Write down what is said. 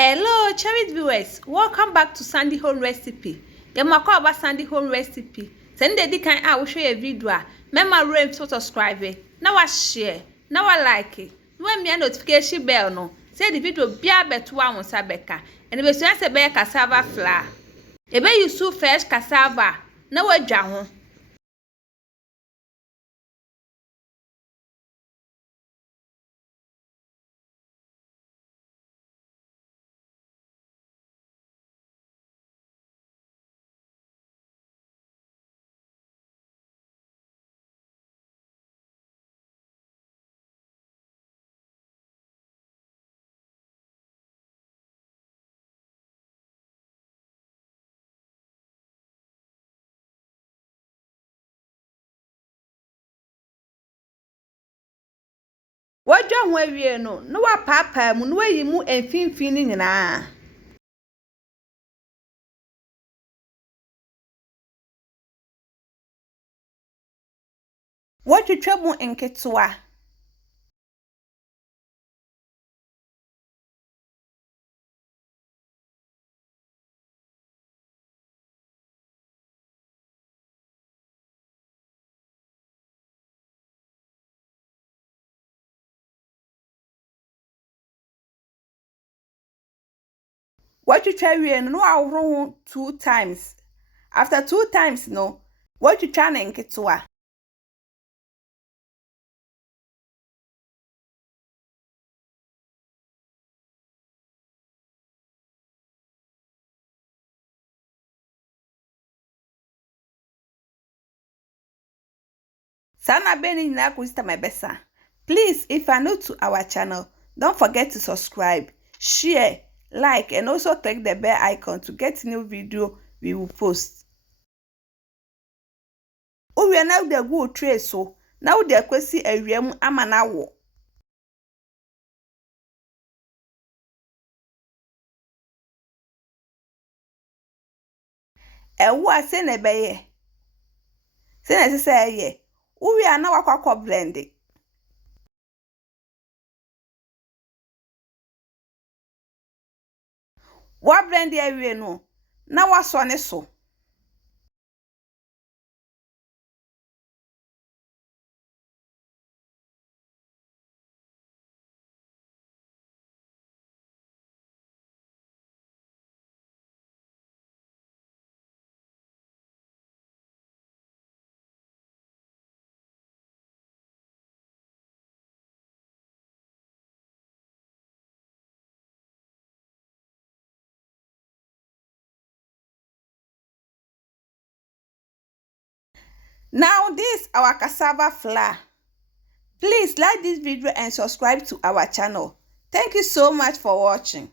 Hello, cherished viewers. Welcome back to Sandy Home Recipe. Yamako about Sandy Home Recipe. Send the kind I will show you a video. Remember to subscribe. Now share. Now like it. When me a notification bell no. Say the video be a better one on Sabeka. And if you want to make cassava flour. Ebe you so fresh cassava. Now a jar. What John where we no wa papa mu no yi mu emfimfin ni nyina. What twetwa mu nketewa. What you try we no awro 2 times. After 2 times no, what you try na nketewa. Sana beni na kusita my besa. Please, if you are new to our channel, don't forget to subscribe, share, like, and also click the bell icon to get new video we will post. Oh, we are now the good tray so. Now the kwesi ewiem ama na wo. Ewo ase na beye. Se na se ye. We are now akwa blending. Wa blend ewie no. Na wa so ne so. Now this our cassava flour. Please like this video and subscribe to our channel. Thank you so much for watching.